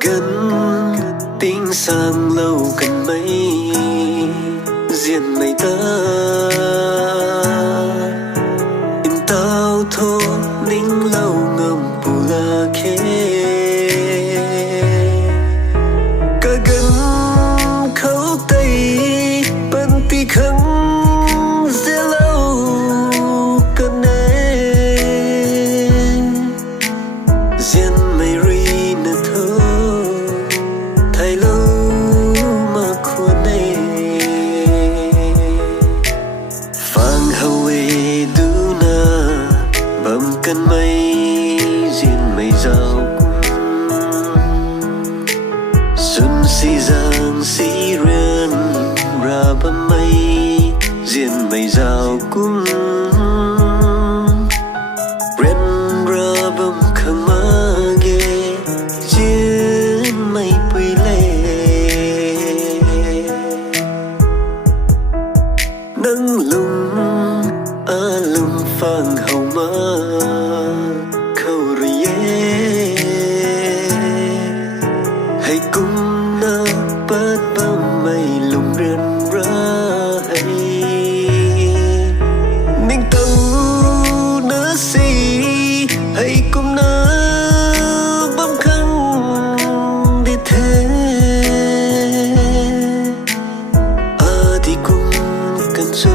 gần tiếng sang lâu gần mấy riêng mày ta in tao thô nính lâu ngầm bù la khê cả gần khâu tay bên ti khăn dễ lâu cần nè riêng mày ri nè thơ thay lâu mà khua nè phang hawe du na bầm cần mây riêng mày giàu xuân si giang si rên ra bầm mây riêng mày giàu cũng rên ra bầm khang ma ghê riêng mày bùi lệ nắng lùng lùng phang hậu ma khâu riê hãy cùng na bát bám mây lùng rên ra hay ninh tàu nỡ si hãy cùng na bám khăn đi thế thì cùng cần số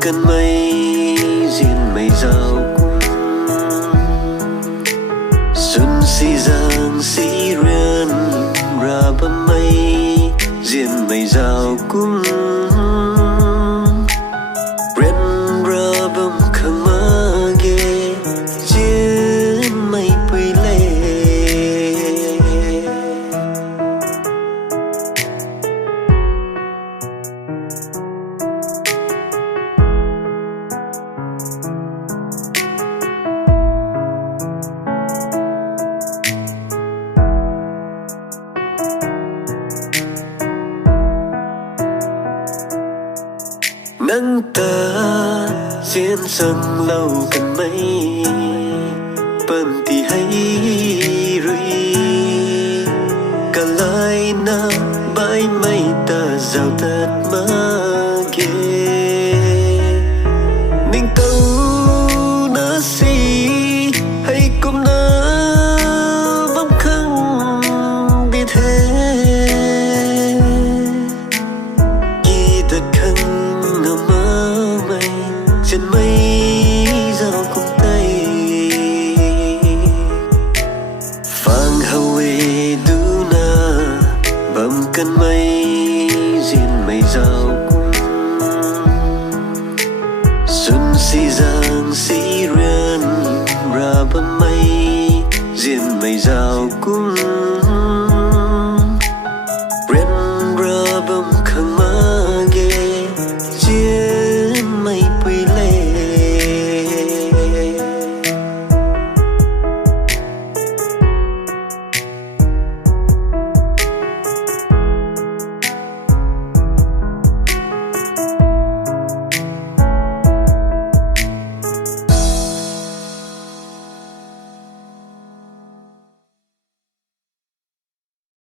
cần mây riêng mây giàu cũng xuân si giang si rên ra bầm mây riêng mây giàu cũng rên ra bầm khang ma ghê riêng mây bùi lệ nắng ta diễn dần lâu gần mấy bần thì hay rơi cả lại na bãi mây ta giàu thật mà ghê ninh tàu na si hay cùng na bấm khăn đi thế gì thật khăn chân mây giàu cùng tay phang hawe du na bầm cần mây